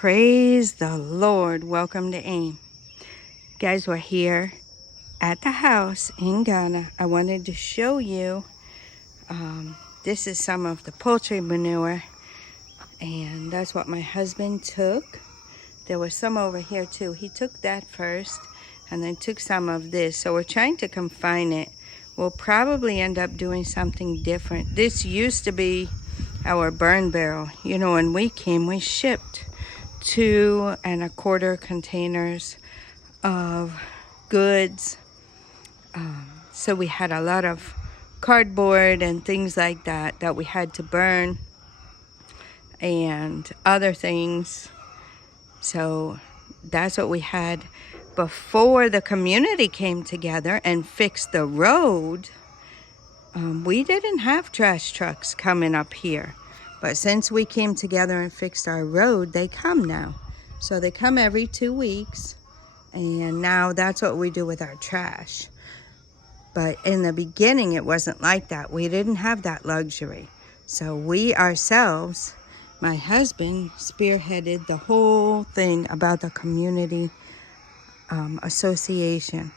Praise the Lord. Welcome to AIM. Guys, we're here at the house in Ghana. I wanted to show you, this is some of the poultry manure, and that's what my husband took. There was some over here too. He took that first and then took some of this. So we're trying to combine it. We'll probably end up doing something different. This used to be our burn barrel. You know, when we came, we shipped 2¼ containers of goods. So we had a lot of cardboard and things like that we had to burn and other things. So that's what we had before the community came together and fixed the road. We didn't have trash trucks coming up here, but since we came together and fixed our road, they come now. So they come every 2 weeks, and now that's what we do with our trash. But in the beginning, it wasn't like that. We didn't have that luxury. So we ourselves, my husband spearheaded the whole thing about the community association.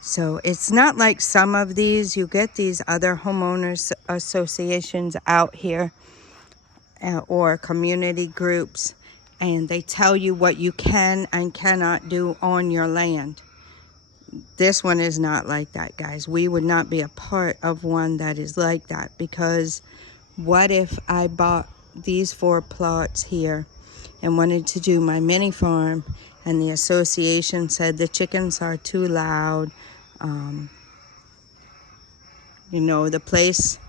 So it's not like some of these, you get these other homeowners associations out here or community groups, and they tell you what you can and cannot do on your land. This one is not like that, guys. We would not be a part of one that is like that, because what if I bought these 4 plots here and wanted to do my mini farm, and the association said the chickens are too loud, you know, the place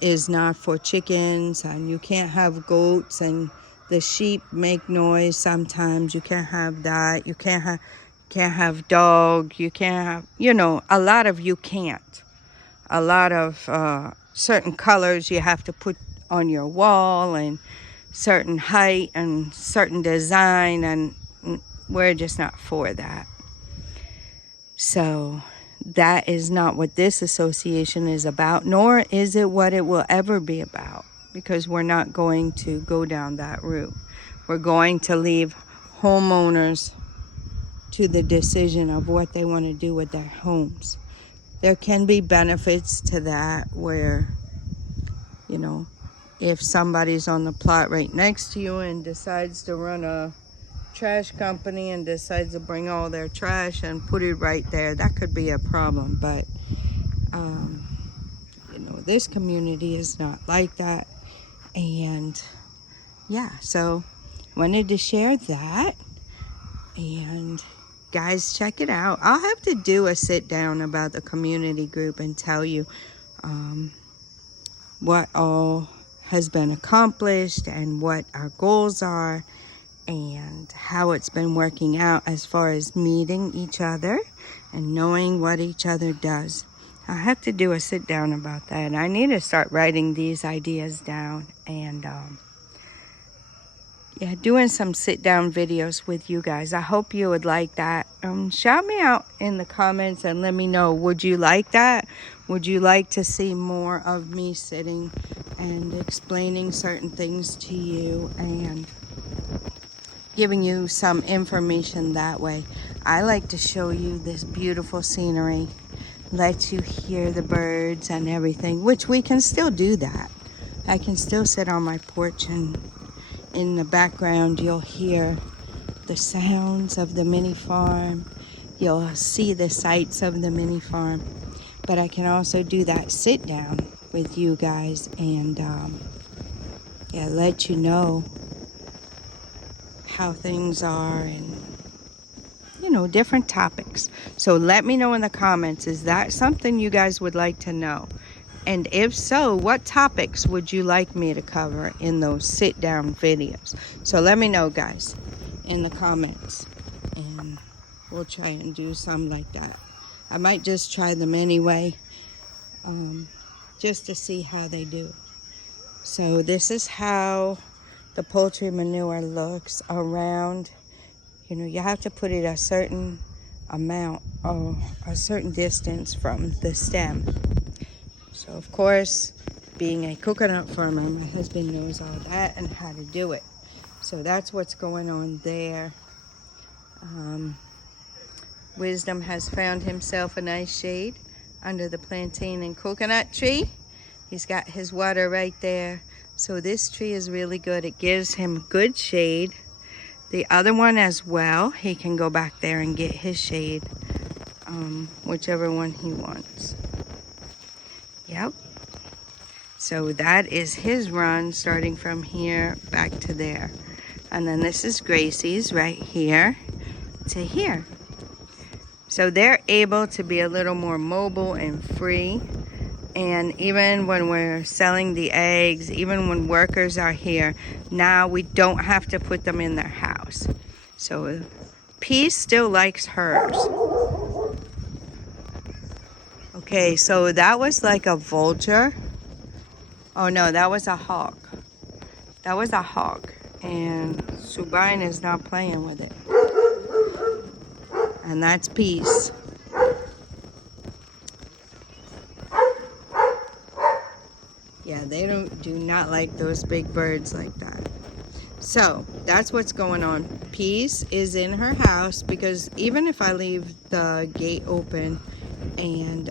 is not for chickens, and you can't have goats, and the sheep make noise sometimes. You can't have that. You can't have dog. You can't have, you know, a lot of you can't. A lot of certain colors you have to put on your wall, and certain height and certain design, and we're just not for that. So that is not what this association is about, nor is it what it will ever be about, because we're not going to go down that route. We're going to leave homeowners to the decision of what they want to do with their homes. There can be benefits to that where, you know, if somebody's on the plot right next to you and decides to run a trash company and decides to bring all their trash and put it right there, that could be a problem. But you know, this community is not like that. And yeah, so wanted to share that. And guys, check it out. I'll have to do a sit down about the community group and tell you what all has been accomplished and what our goals are, and how it's been working out as far as meeting each other and knowing what each other does. I have to do a sit down about that. I need to start writing these ideas down and yeah, doing some sit down videos with you guys. I hope you would like that. Shout me out in the comments and let me know, would you like that? Would you like to see more of me sitting and explaining certain things to you and giving you some information that way? I like to show you this beautiful scenery, let you hear the birds and everything, which we can still do that. I can still sit on my porch, and in the background you'll hear the sounds of the mini farm. You'll see the sights of the mini farm. But I can also do that sit down with you guys and yeah, let you know how things are, and you know, different topics. So let me know in the comments, is that something you guys would like to know? And if so, what topics would you like me to cover in those sit down videos? So let me know, guys, in the comments, and we'll try and do something like that. I might just try them anyway, just to see how they do. So this is how the poultry manure looks around. You know, you have to put it a certain amount or a certain distance from the stem. So of course, being a coconut farmer, my husband knows all that and how to do it. So that's what's going on there. Wisdom has found himself a nice shade under the plantain and coconut tree. He's got his water right there. So this tree is really good. It gives him good shade. The other one as well, he can go back there and get his shade, whichever one he wants. Yep. So that is his run, starting from here back to there. And then this is Gracie's right here to here. So they're able to be a little more mobile and free. And even when we're selling the eggs, even when workers are here, now we don't have to put them in their house. So Peace still likes hers. Okay, so that was like a vulture. Oh no, that was a hawk. That was a hawk. And Subine is not playing with it. And that's Peace. Yeah, they do not like those big birds like that. So that's what's going on. Peace is in her house because even if I leave the gate open and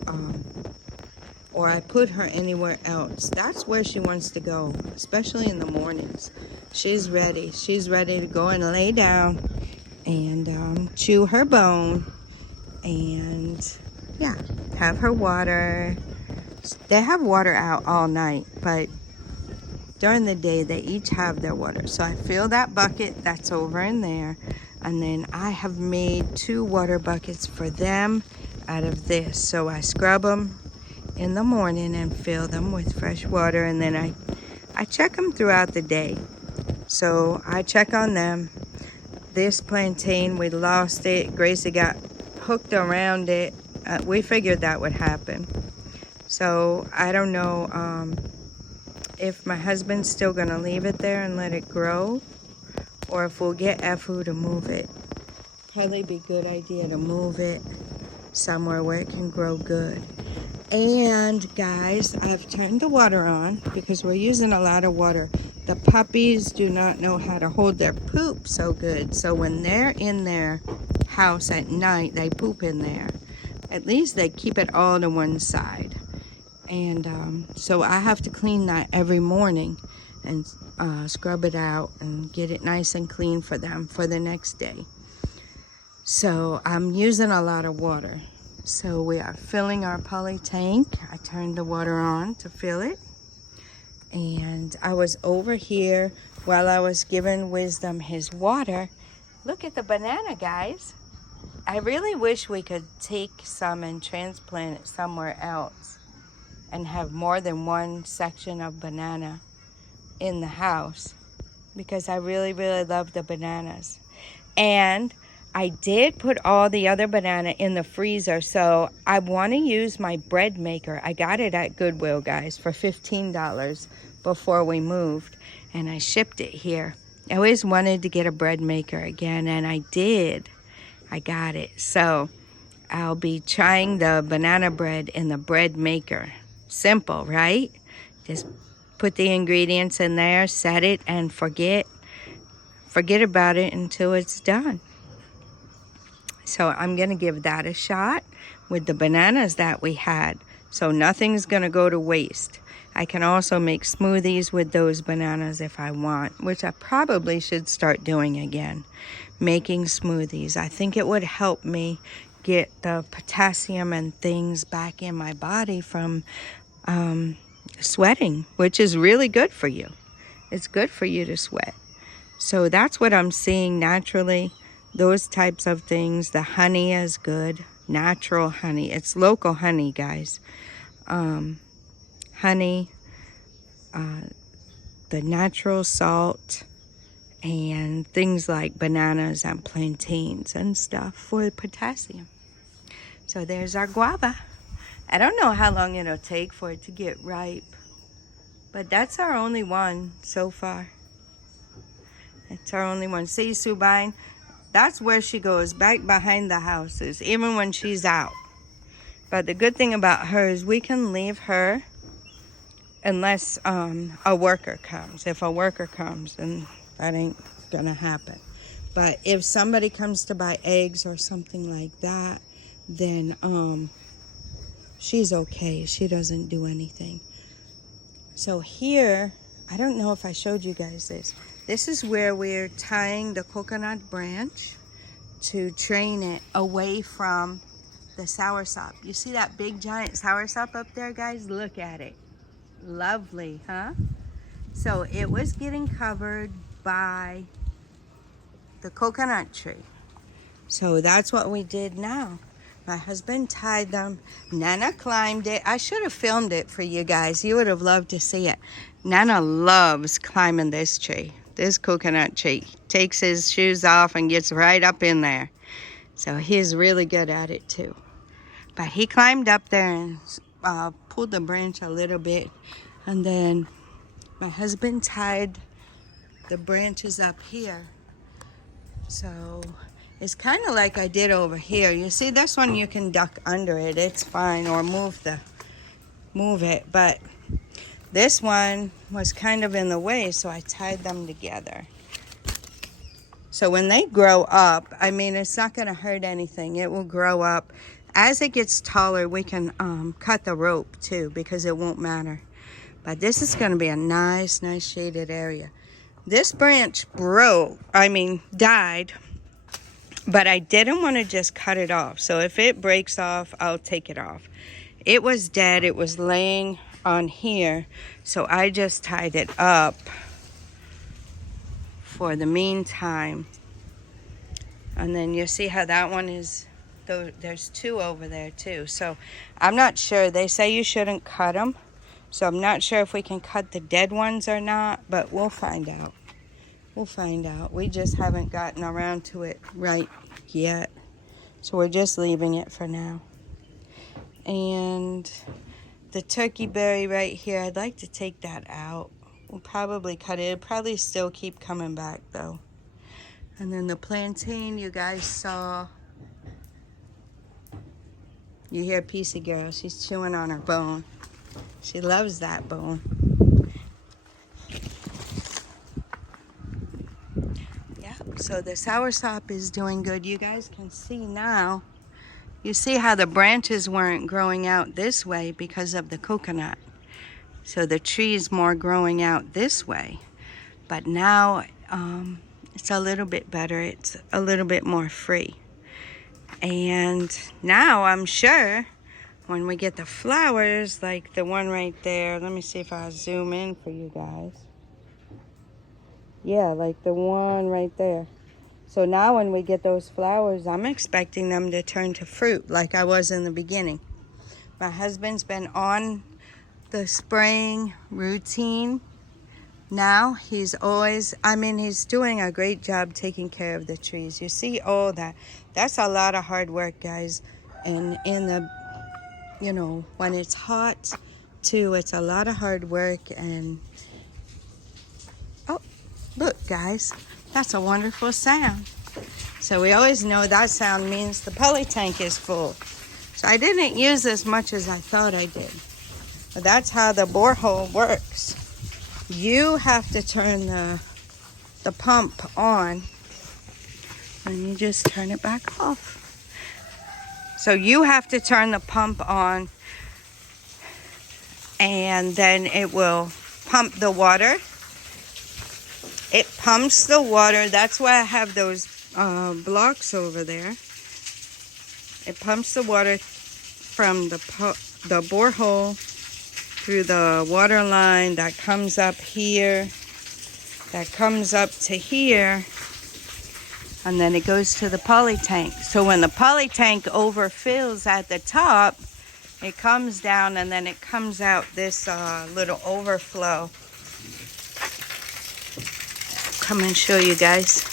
or I put her anywhere else, that's where she wants to go, especially in the mornings. She's ready. She's ready to go and lay down and chew her bone and yeah, have her water. They have water out all night, but during the day they each have their water. So I fill that bucket that's over in there, and then I have made 2 water buckets for them out of this. So I scrub them in the morning and fill them with fresh water, and then I check them throughout the day. So I check on them. This plantain, we lost it. Gracie got hooked around it. We figured that would happen. So I don't know if my husband's still gonna leave it there and let it grow, or if we'll get Effu to move it. Probably be a good idea to move it somewhere where it can grow good. And guys, I've turned the water on because we're using a lot of water. The puppies do not know how to hold their poop so good. So when they're in their house at night, they poop in there. At least they keep it all to one side. And so I have to clean that every morning and scrub it out and get it nice and clean for them for the next day. So I'm using a lot of water. So we are filling our poly tank. I turned the water on to fill it. And I was over here while I was giving Wisdom his water. Look at the banana, guys. I really wish we could take some and transplant it somewhere else and have more than one section of banana in the house, because I really, really love the bananas. And I did put all the other banana in the freezer, so I want to use my bread maker. I got it at Goodwill, guys, for $15 before we moved, and I shipped it here. I always wanted to get a bread maker again, and I did. I got it. So I'll be trying the banana bread in the bread maker. Simple, right? Just put the ingredients in there, set it, and forget about it until it's done. So I'm going to give that a shot with the bananas that we had. So nothing's going to go to waste. I can also make smoothies with those bananas if I want, which I probably should start doing again. Making smoothies. I think it would help me get the potassium and things back in my body from sweating, which is really good for you. It's good for you to sweat. So that's what I'm seeing naturally. Those types of things. The honey is good. Natural honey. It's local honey, guys. Honey, the natural salt, and things like bananas and plantains and stuff for potassium. So there's our guava. I don't know how long it'll take for it to get ripe, but that's our only one so far. It's our only one. See, Subine? That's where she goes, back behind the houses, even when she's out. But the good thing about her is we can leave her unless a worker comes. If a worker comes, then that ain't going to happen. But if somebody comes to buy eggs or something like that, then she's okay. She doesn't do anything. So here, I don't know if I showed you guys this. This is where we're tying the coconut branch to train it away from the soursop. You see that big giant soursop up there, guys? Look at it. Lovely, huh? So it was getting covered by the coconut tree. So that's what we did now. My husband tied them. Nana climbed it. I should have filmed it for you guys. You would have loved to see it. Nana loves climbing this tree, this coconut tree. Takes his shoes off and gets right up in there. So he's really good at it too. But he climbed up there and pulled the branch a little bit. And then my husband tied the branches up here. So it's kind of like I did over here. You see, this one you can duck under it. It's fine, or move it. But this one was kind of in the way, so I tied them together. So when they grow up, I mean, it's not going to hurt anything. It will grow up. As it gets taller, we can cut the rope too, because it won't matter. But this is going to be a nice shaded area. This branch died. But I didn't want to just cut it off. So if it breaks off, I'll take it off. It was dead. It was laying on here. So I just tied it up for the meantime. And then you see how that one is, there's two over there too. So I'm not sure. They say you shouldn't cut them. So I'm not sure if we can cut the dead ones or not. But we'll find out. We'll find out. We just haven't gotten around to it right yet. So we're just leaving it for now. And the turkey berry right here, I'd like to take that out. We'll probably cut it. It'll probably still keep coming back though. And then the plantain you guys saw. You hear Piecey Girl. She's chewing on her bone. She loves that bone. So the soursop is doing good. You guys can see now. You see how the branches weren't growing out this way because of the coconut. So the tree's more growing out this way. But now it's a little bit better. It's a little bit more free. And now I'm sure when we get the flowers, like the one right there. Let me see if I zoom in for you guys. Yeah, like the one right there. So now when we get those flowers, I'm expecting them to turn to fruit like I was in the beginning. My husband's been on the spraying routine. Now he's doing a great job taking care of the trees. You see all that. That's a lot of hard work, guys. And in the, when it's hot too, it's a lot of hard work. And look, guys, that's a wonderful sound. So we always know that sound means the poly tank is full. So I didn't use as much as I thought I did. But that's how the borehole works. You have to turn the pump on, and you just turn it back off. So you have to turn the pump on, and then it will pump the water. It pumps the water. That's why I have those blocks over there. It pumps the water from the borehole through the water line that comes up here, that comes up to here, and then it goes to the poly tank. So when the poly tank overfills at the top, it comes down and then it comes out this little overflow. Come and show you guys.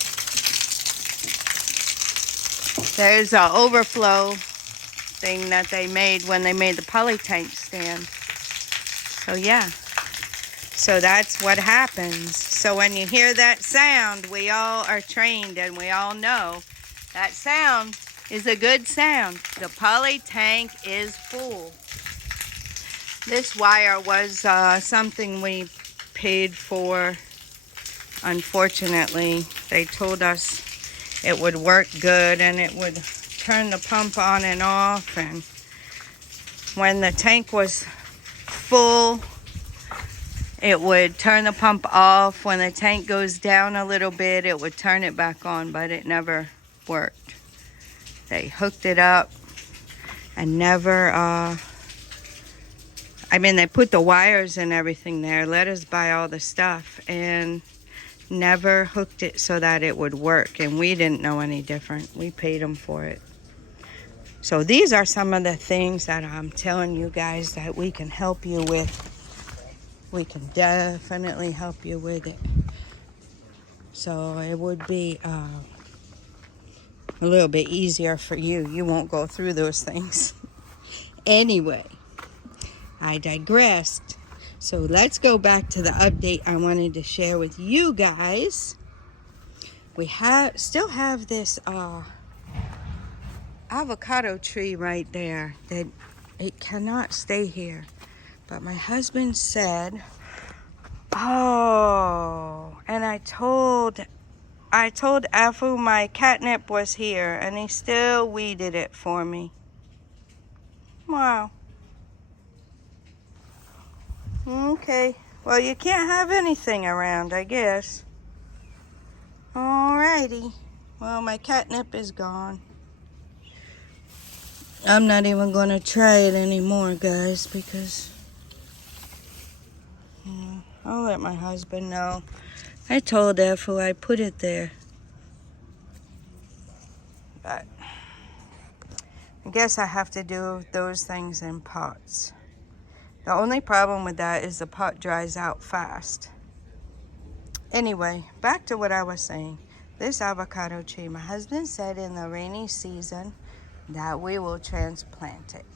There's an overflow thing that they made when they made the poly tank stand. So yeah, so that's what happens. So when you hear that sound, we all are trained and we all know that sound is a good sound. The poly tank is full. This wire was something we paid for Unfortunately, they told us it would work good and it would turn the pump on and off, and when the tank was full, it would turn the pump off. When the tank goes down a little bit, it would turn it back on, but it never worked. They hooked it up and never, they put the wires and everything there, let us buy all the stuff, and never hooked it so that it would work. And we didn't know any different. We paid them for it. So these are some of the things that I'm telling you guys that we can help you with. We can definitely help you with it. So it would be a little bit easier for you. You won't go through those things. Anyway, I digressed. So let's go back to the update I wanted to share with you guys. We still have this avocado tree right there that it cannot stay here. But my husband said, oh, and I told Afu my catnip was here, and he still weeded it for me. Wow. Okay. Well, you can't have anything around, I guess. Alrighty. Well, my catnip is gone. I'm not even going to try it anymore, guys, because I'll let my husband know. I told Afu I put it there. But I guess I have to do those things in pots. The only problem with that is the pot dries out fast. Anyway, back to what I was saying. This avocado tree, my husband said in the rainy season that we will transplant it.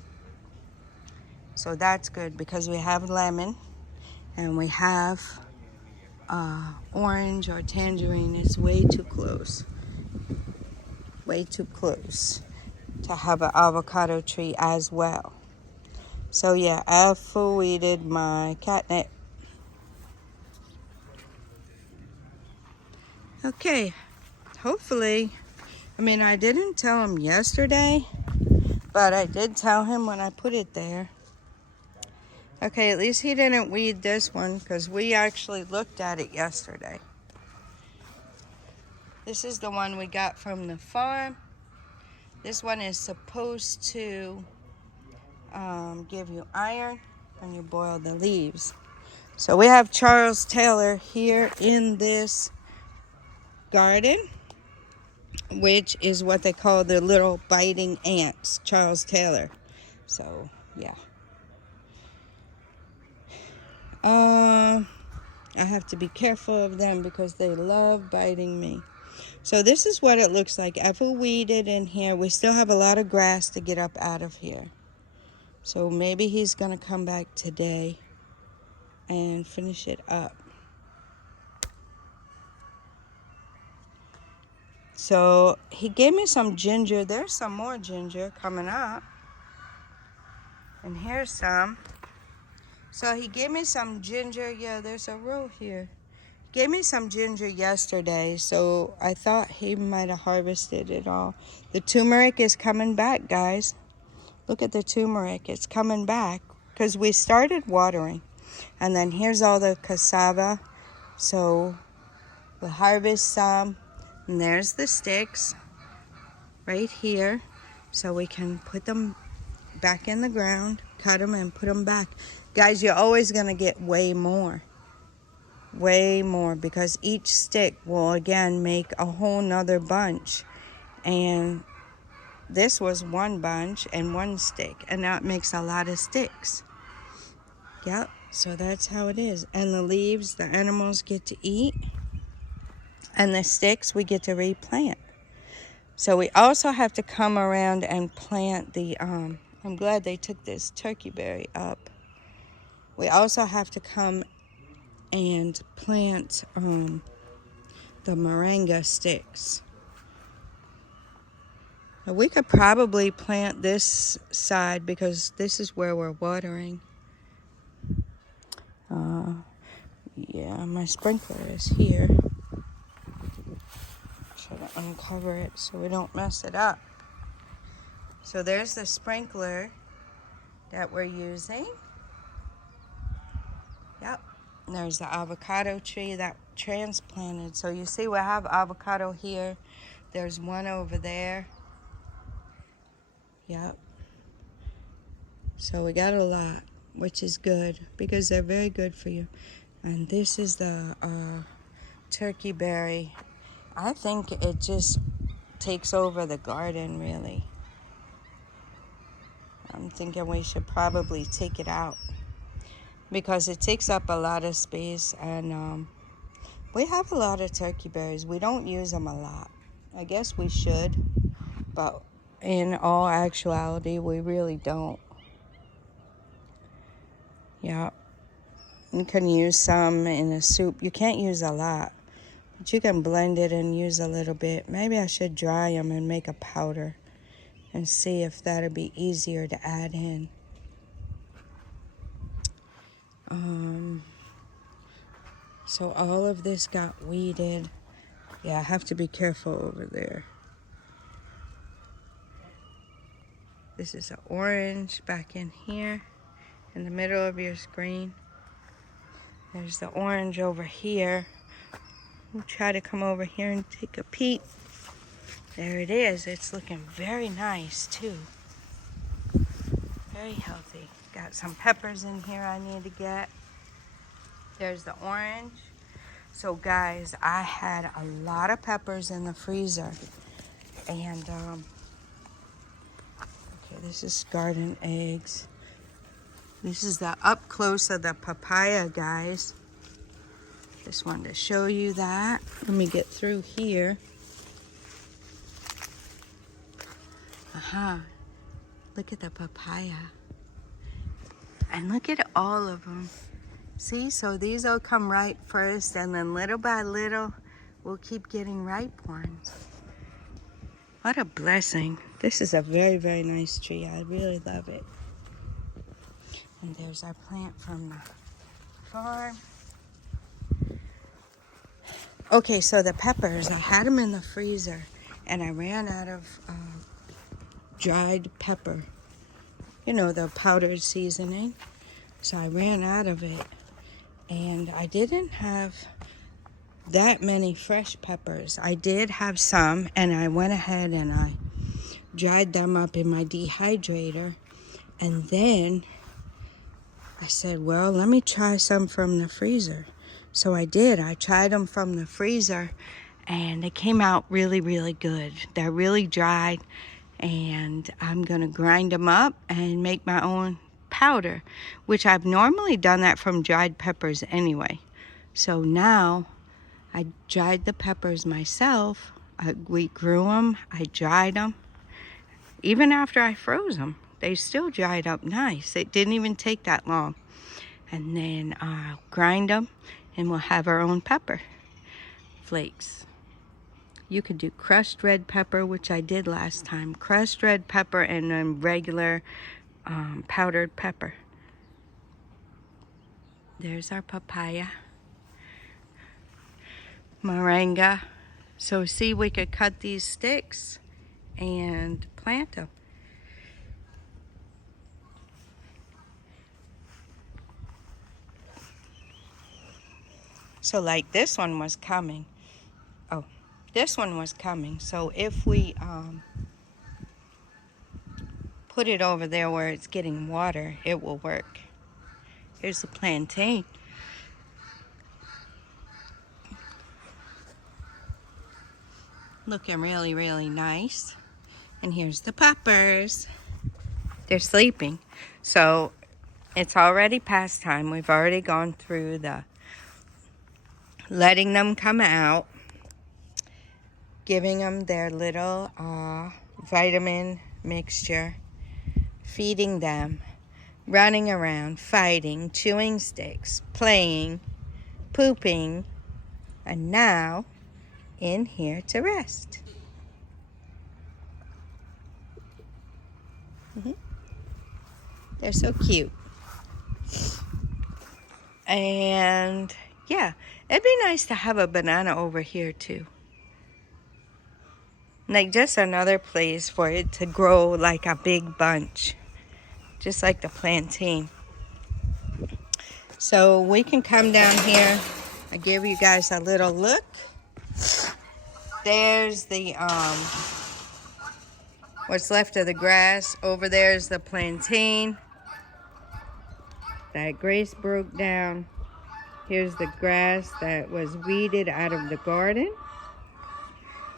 So that's good because we have lemon and we have orange or tangerine. It's way too close. Way too close to have an avocado tree as well. So yeah, I've weeded my catnip. Okay, hopefully, I didn't tell him yesterday, but I did tell him when I put it there. Okay, at least he didn't weed this one because we actually looked at it yesterday. This is the one we got from the farm. This one is supposed to give you iron when you boil the leaves. So we have Charles Taylor here in this garden, which is what they call the little biting ants, Charles Taylor. So yeah, I have to be careful of them because they love biting me. So this is what it looks like. I've weeded in here. We still have a lot of grass to get up out of here. So maybe he's gonna come back today and finish it up. So he gave me some ginger. There's some more ginger coming up. And here's some. So he gave me some ginger. Yeah, there's a row here. Gave me some ginger yesterday, so I thought he might have harvested it all. The turmeric is coming back, guys. Look at the turmeric. It's coming back because we started watering. And then here's all the cassava. So we'll harvest some. And there's the sticks right here. So we can put them back in the ground, cut them and put them back. Guys, you're always going to get way more because each stick will again make a whole nother bunch. And this was one bunch and one stick, and now it makes a lot of sticks. Yep, so that's how it is. And the leaves, the animals get to eat, and the sticks we get to replant. So we also have to come around and plant the, I'm glad they took this turkey berry up. We also have to come and plant the moringa sticks. Now we could probably plant this side because this is where we're watering. Yeah, my sprinkler is here. Gotta uncover it so we don't mess it up. So there's the sprinkler that we're using. Yep. And there's the avocado tree that transplanted. So you see we have avocado here. There's one over there. Yep. So we got a lot, which is good because they're very good for you. And this is the turkey berry. I think it just takes over the garden, really. I'm thinking we should probably take it out because it takes up a lot of space, and we have a lot of turkey berries. We don't use them a lot. I guess we should, but in all actuality, we really don't. Yeah, you can use some in a soup. You can't use a lot, but you can blend it and use a little bit. Maybe I should dry them and make a powder and see if that'll be easier to add in. So all of this got weeded. Yeah, I have to be careful over there. This is an orange back in here in the middle of your screen. There's the orange over here. We'll try to come over here and take a peek. There it is. It's looking very nice too. Very healthy. Got some peppers in here I need to get. There's the orange. So guys, I had a lot of peppers in the freezer. And okay, this is garden eggs. This is the up close of the papaya, guys. Just wanted to show you that. Let me get through here. Look at the papaya. And look at all of them. See, so these will come ripe first, and then little by little, we'll keep getting ripe ones. What a blessing. This is a very, very nice tree. I really love it. And there's our plant from the farm. Okay, so the peppers, I had them in the freezer, and I ran out of dried pepper. You know, the powdered seasoning. So I ran out of it. And I didn't have that many fresh peppers. I did have some, and I went ahead and I dried them up in my dehydrator. And then I said, well, let me try some from the freezer. So I did. I tried them from the freezer, and they came out really, really good. They're really dried, and I'm going to grind them up and make my own powder, which I've normally done that from dried peppers anyway. So now I dried the peppers myself. We grew them, I dried them. Even after I froze them, they still dried up nice. It didn't even take that long. And then I'll grind them, and we'll have our own pepper flakes. You could do crushed red pepper, which I did last time. Crushed red pepper and then regular powdered pepper. There's our papaya. Moringa. So see, we could cut these sticks and plant them. So like this one was coming. Oh, this one was coming. So if we put it over there where it's getting water, it will work. Here's the plantain. Looking really, really nice. And here's the peppers. They're sleeping. So it's already past time. We've already gone through the letting them come out, giving them their little vitamin mixture, feeding them, running around, fighting, chewing sticks, playing, pooping, and now in here to rest. They're so cute. And yeah, it'd be nice to have a banana over here too. Like just another place for it to grow like a big bunch, just like the plantain. So we can come down here. I give you guys a little look. There's the what's left of the grass. Over there is the plantain that Grace broke down. Here's the grass that was weeded out of the garden.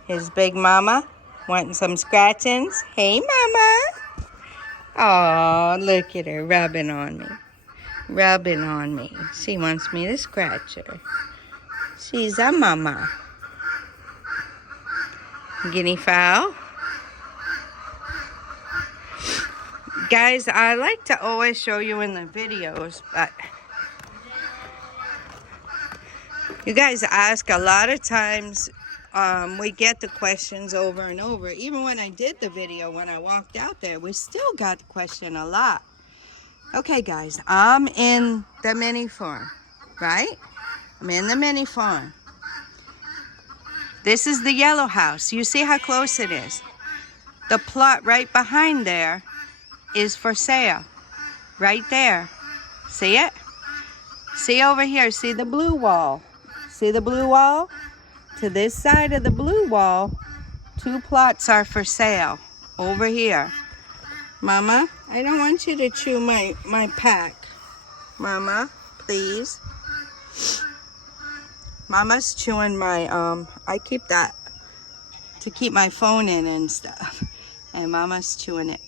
His big mama wanting some scratchings. Hey, mama. Oh, look at her rubbing on me. Rubbing on me. She wants me to scratch her. She's a mama. Guinea fowl. Guys, I like to always show you in the videos, but you guys ask a lot of times. We get the questions over and over. Even when I did the video, when I walked out there, we still got the question a lot. Okay, guys, I'm in the mini farm, right? I'm in the mini farm. This is the yellow house. You see how close it is? The plot right behind there is for sale. Right there. See it? See over here. See the blue wall? See the blue wall? To this side of the blue wall, 2 plots are for sale. Over here. Mama, I don't want you to chew my pack. Mama, please. Mama's chewing my, I keep that to keep my phone in and stuff. And Mama's chewing it.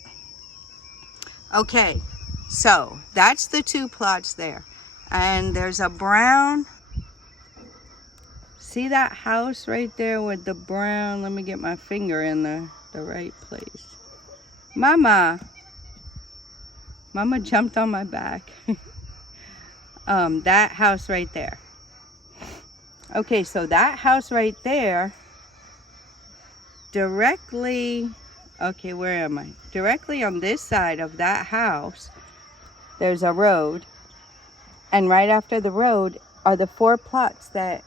Okay, so that's the 2 plots there. And there's a brown, see that house right there with the brown? Let me get my finger in the right place. Mama jumped on my back. That house right there. Okay, so that house right there, directly, okay, where am I? Directly on this side of that house, there's a road. And right after the road are the 4 plots that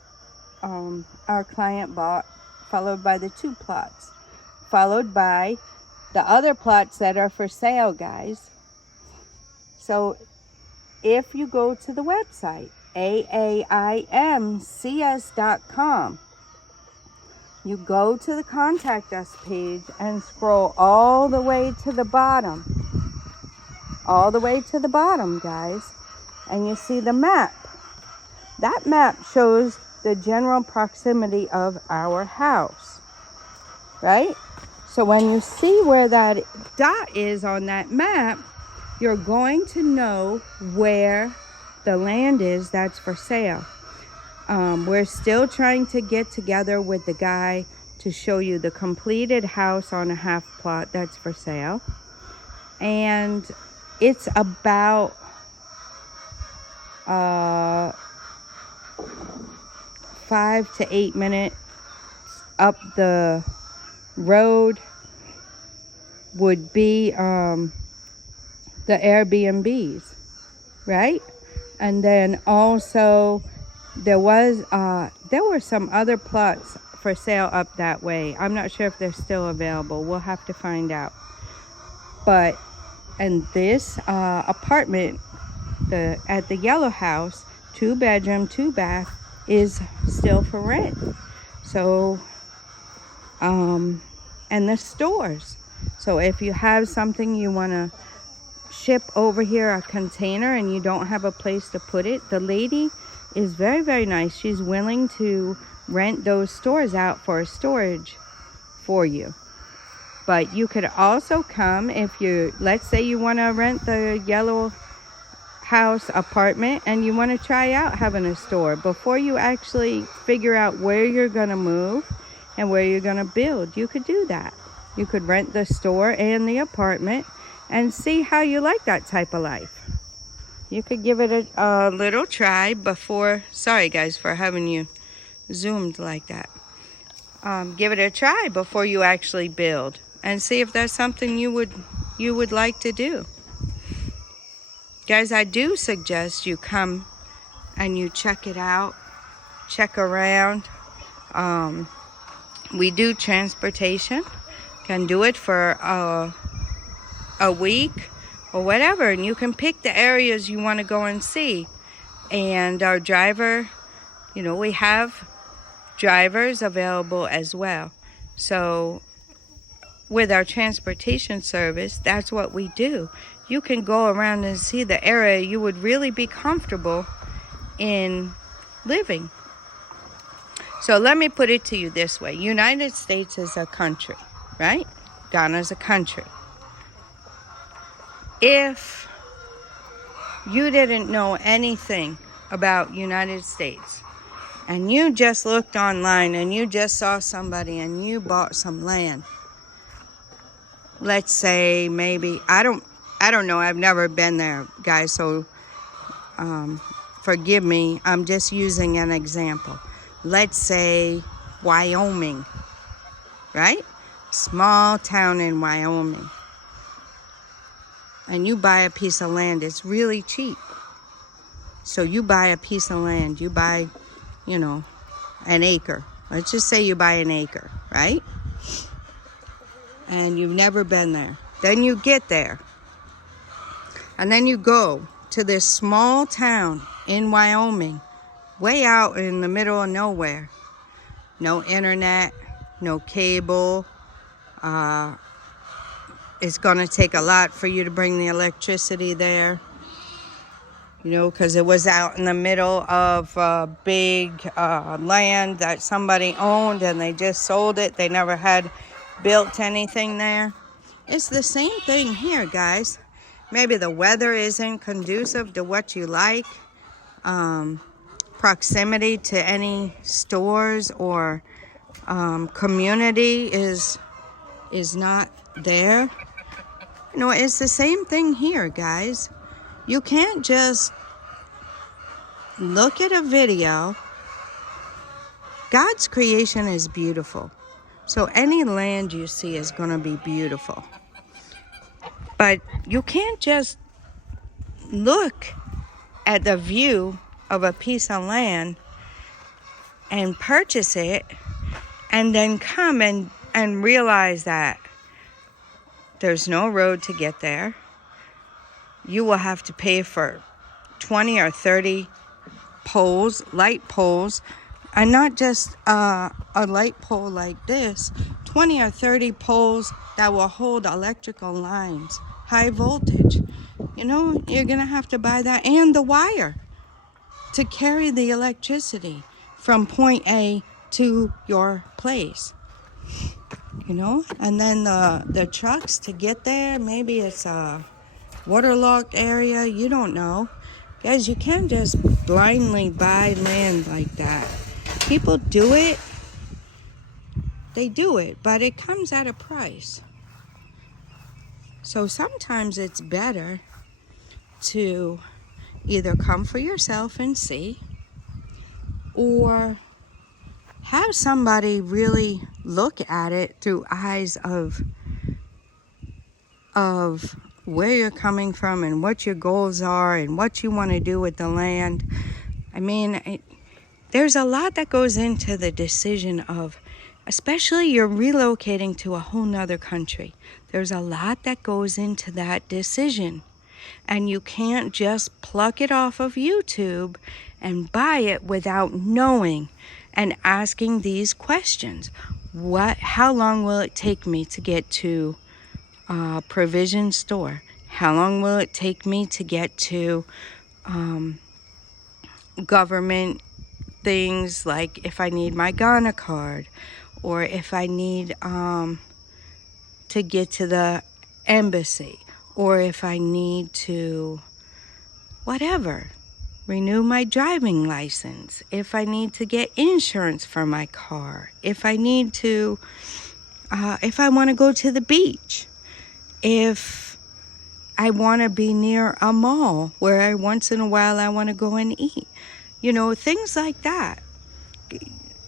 our client bought, followed by the 2 plots, followed by the other plots that are for sale, guys. So if you go to the website, AAIMCS.com, you go to the contact us page and scroll all the way to the bottom. All the way to the bottom, guys. And you see the map. That map shows the general proximity of our house, right? So when you see where that dot is on that map, you're going to know where the land is that's for sale. We're still trying to get together with the guy to show you the completed house on a half plot that's for sale. And it's about 5 to 8 minutes up the road would be the Airbnbs, right? And then also there were some other plots for sale up that way. I'm not sure if they're still available. We'll have to find out. But and this apartment, at the yellow house, 2 bedroom, 2 bath, is still for rent. So and the stores. So if you have something you want to ship over here, a container, and you don't have a place to put it, the lady is very, very nice. She's willing to rent those stores out for storage for you. But you could also come if you, let's say you want to rent the yellow house apartment and you want to try out having a store before you actually figure out where you're going to move and where you're going to build. You could do that. You could rent the store and the apartment and see how you like that type of life. You could give it a little try before, sorry guys for having you zoomed like that. Give it a try before you actually build and see if that's something you would like to do. Guys, I do suggest you come and you check it out, check around, We do transportation. Can do it for a week or whatever, and you can pick the areas you want to go and see. And our driver, you know, we have drivers available as well. So with our transportation service, that's what we do. You can go around and see the area you would really be comfortable in living. So let me put it to you this way. United States is a country, right? Ghana's a country. If you didn't know anything about United States and you just looked online and you just saw somebody and you bought some land, let's say maybe, I don't know, I've never been there, guys, so forgive me, I'm just using an example. Let's say Wyoming, right? Small town in Wyoming. And you buy a piece of land, it's really cheap. So you buy a piece of land, you buy, you know, an acre. Let's just say you buy an acre, right? And you've never been there. Then you get there. And then you go to this small town in Wyoming, way out in the middle of nowhere. No internet, no cable. It's going to take a lot for you to bring the electricity there. You know, because it was out in the middle of big land that somebody owned and they just sold it. They never had built anything there. It's the same thing here, guys. Maybe the weather isn't conducive to what you like. Proximity to any stores or community is not there. You know, it's the same thing here, guys. You can't just look at a video. God's creation is beautiful. So any land you see is going to be beautiful. But you can't just look at the view of a piece of land and purchase it and then come and realize that there's no road to get there. You will have to pay for 20 or 30 poles, light poles, and not just a light pole like this, 20 or 30 poles that will hold electrical lines, high voltage. You know, you're going to have to buy that and the wire to carry the electricity from point A to your place. You know, and then the trucks to get there, maybe it's a waterlogged area, you don't know. Guys, you can't just blindly buy land like that. People do it. They do it, but it comes at a price. So sometimes it's better to either come for yourself and see, or have somebody really look at it through eyes of where you're coming from and what your goals are and what you want to do with the land. I mean, there's a lot that goes into the decision of, especially you're relocating to a whole nother country. There's a lot that goes into that decision. And you can't just pluck it off of YouTube and buy it without knowing and asking these questions. How long will it take me to get to a provision store? How long will it take me to get to government things, like if I need my Ghana card, or if I need to get to the embassy, or if I need to whatever, renew my driving license, if I need to get insurance for my car, if I need to, if I want to go to the beach, if I want to be near a mall where once in a while I want to go and eat, you know, things like that.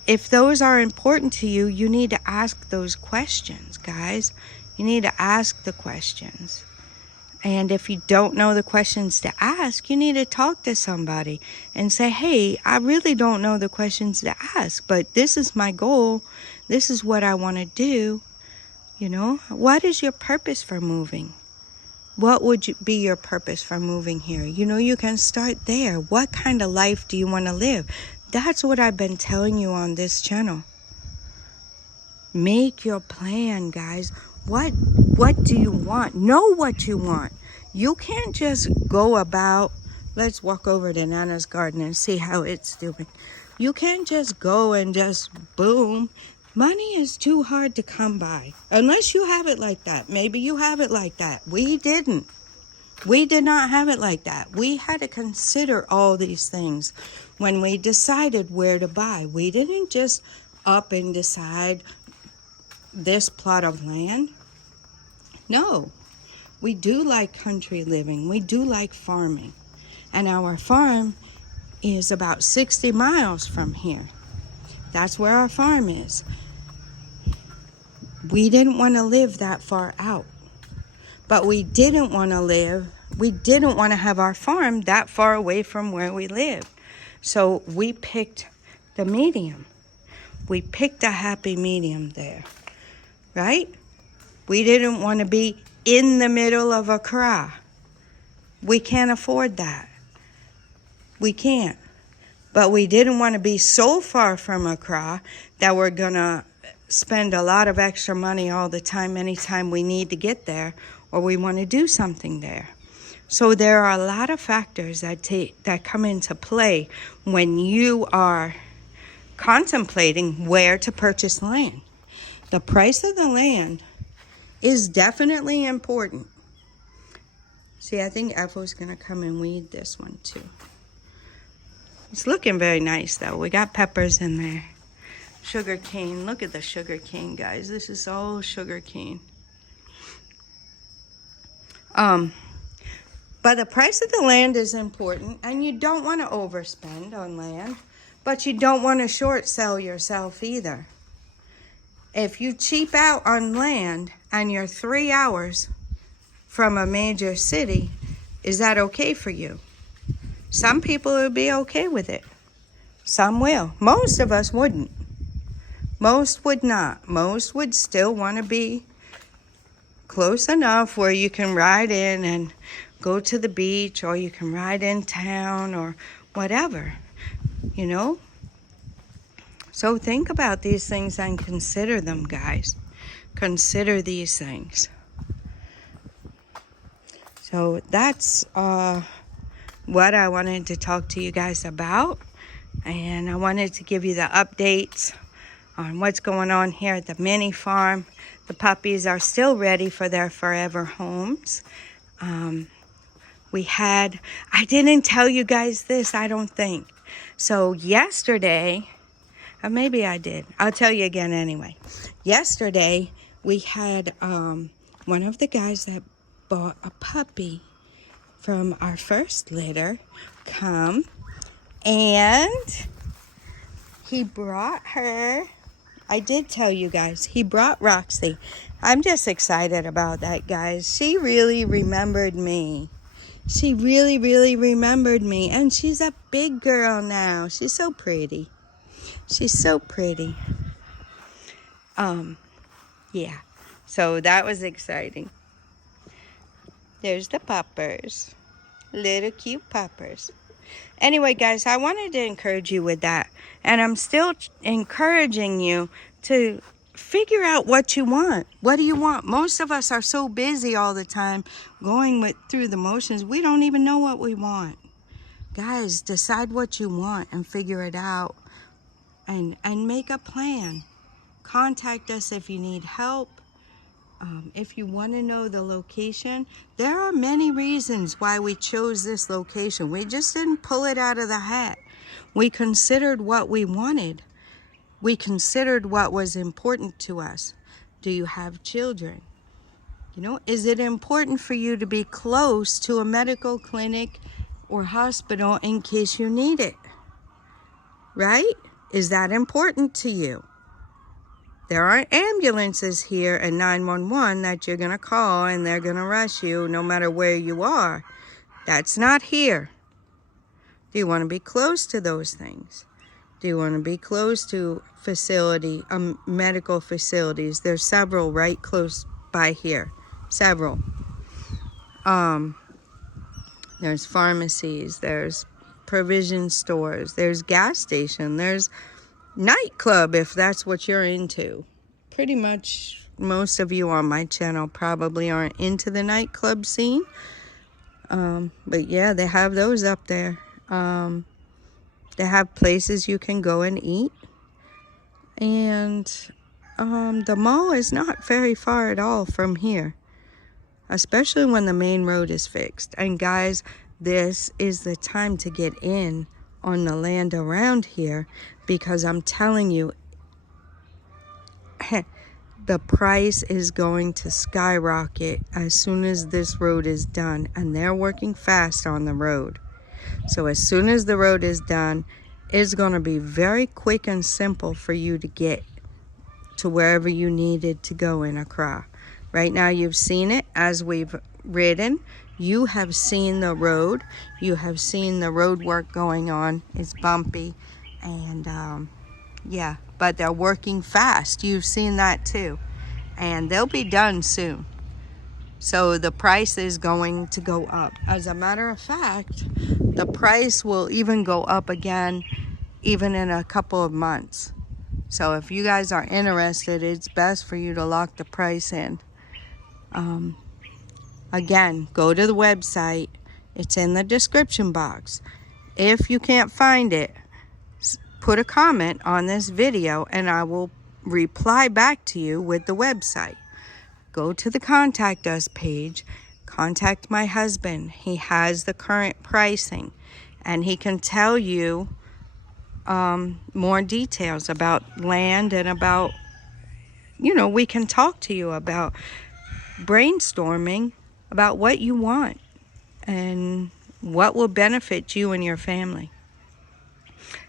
If those are important to you, you need to ask those questions, guys. You need to ask the questions. And if you don't know the questions to ask, you need to talk to somebody and say, hey, I really don't know the questions to ask, but this is my goal. This is what I want to do. You know, what is your purpose for moving? What would be your purpose for moving here? You know, you can start there. What kind of life do you want to live? That's what I've been telling you on this channel. Make your plan, guys. What do you want? Know what you want. You can't just go about, let's walk over to Nana's garden and see how it's doing. You can't just go and just boom. Money is too hard to come by. Unless you have it like that. Maybe you have it like that. We didn't. We did not have it like that. We had to consider all these things when we decided where to buy. We didn't just up and decide this plot of land. No. We do like country living. We do like farming. And our farm is about 60 miles from here. That's where our farm is. We didn't want to live that far out. But we didn't want to have our farm that far away from where we live. So we picked the medium. We picked a happy medium there, right? We didn't want to be in the middle of a cry. We can't afford that. We can't. But we didn't want to be so far from a cry that we're going to spend a lot of extra money all the time, anytime we need to get there, or we want to do something there. So there are a lot of factors that come into play when you are contemplating where to purchase land. The price of the land is definitely important. See, I think Ethel's going to come and weed this one too. It's looking very nice though. We got peppers in there. Sugar cane. Look at the sugar cane, guys. This is all sugar cane. But the price of the land is important, and you don't want to overspend on land, but you don't want to short sell yourself either. If you cheap out on land and you're 3 hours from a major city, is that okay for you? Some people will be okay with it. Some will. Most of us wouldn't. Most would not. Most would still want to be close enough where you can ride in and go to the beach, or you can ride in town or whatever, you know? So think about these things and consider them, guys. Consider these things. So that's what I wanted to talk to you guys about. And I wanted to give you the updates on what's going on here at the mini farm. The puppies are still ready for their forever homes. I didn't tell you guys this, I don't think. So yesterday, or maybe I did. I'll tell you again anyway. Yesterday, we had one of the guys that bought a puppy from our first litter come, and he brought her. I did tell you guys, he brought Roxy. I'm just excited about that, guys. She really remembered me. She really, really remembered me. And she's a big girl now. She's so pretty. She's so pretty. Yeah. So that was exciting. There's the puppers. Little cute puppers. Anyway, guys, I wanted to encourage you with that. And I'm still encouraging you to figure out what you want. What do you want? Most of us are so busy all the time going through the motions, we don't even know what we want. Guys, decide what you want and figure it out, and make a plan. Contact us if you need help. If you want to know the location, there are many reasons why we chose this location. We just didn't pull it out of the hat. We considered what we wanted. We considered what was important to us. Do you have children? You know, is it important for you to be close to a medical clinic or hospital in case you need it? Right? Is that important to you? There aren't ambulances here and 911 that you're going to call and they're going to rush you no matter where you are. That's not here. Do you want to be close to those things? Do you want to be close to medical facilities? There's several right close by here. Several. There's pharmacies, there's provision stores, there's gas station, there's nightclub if that's what you're into. Pretty much most of you on my channel probably aren't into the nightclub scene. But yeah, they have those up there. They have places you can go and eat. And the mall is not very far at all from here, especially when the main road is fixed. And guys, this is the time to get in on the land around here, because I'm telling you, the price is going to skyrocket as soon as this road is done, and they're working fast on the road. So as soon as the road is done, it's going to be very quick and simple for you to get to wherever you needed to go in Accra. Right now you've seen it as we've ridden. You have seen the road. You have seen the road work going on. It's bumpy, and yeah, but they're working fast. You've seen that too, and they'll be done soon. So the price is going to go up. As a matter of fact, the price will even go up again, even in a couple of months. So if you guys are interested, it's best for you to lock the price in. Again, go to the website. It's in the description box. If you can't find it, put a comment on this video and I will reply back to you with the website. Go to the contact us page, contact my husband. He has the current pricing and he can tell you more details about land and about, we can talk to you about brainstorming about what you want and what will benefit you and your family.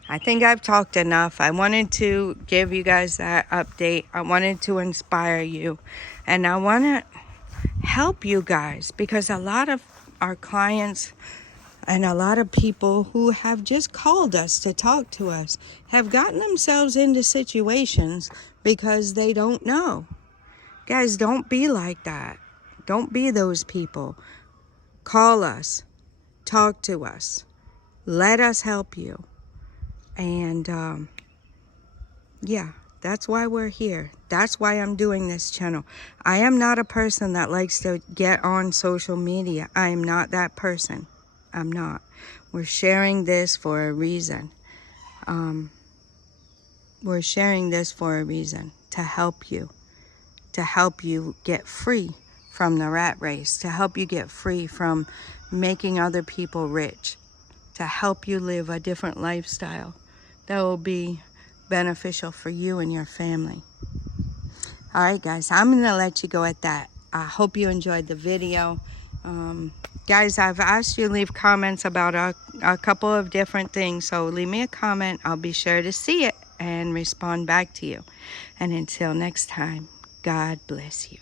I think I've talked enough. I wanted to give you guys that update. I wanted to inspire you, and I want to help you guys, because a lot of our clients and a lot of people who have just called us to talk to us have gotten themselves into situations because they don't know. Guys, don't be like that. Don't be those people. Call us. Talk to us. Let us help you. And yeah, that's why we're here. That's why I'm doing this channel. I am not a person that likes to get on social media. I am not that person. I'm not. We're sharing this for a reason. We're sharing this for a reason, to help you get free from the rat race, to help you get free from making other people rich, to help you live a different lifestyle that will be beneficial for you and your family. All right, guys, I'm going to let you go at that. I hope you enjoyed the video. Guys, I've asked you to leave comments about a couple of different things, so leave me a comment. I'll be sure to see it and respond back to you. And until next time, God bless you.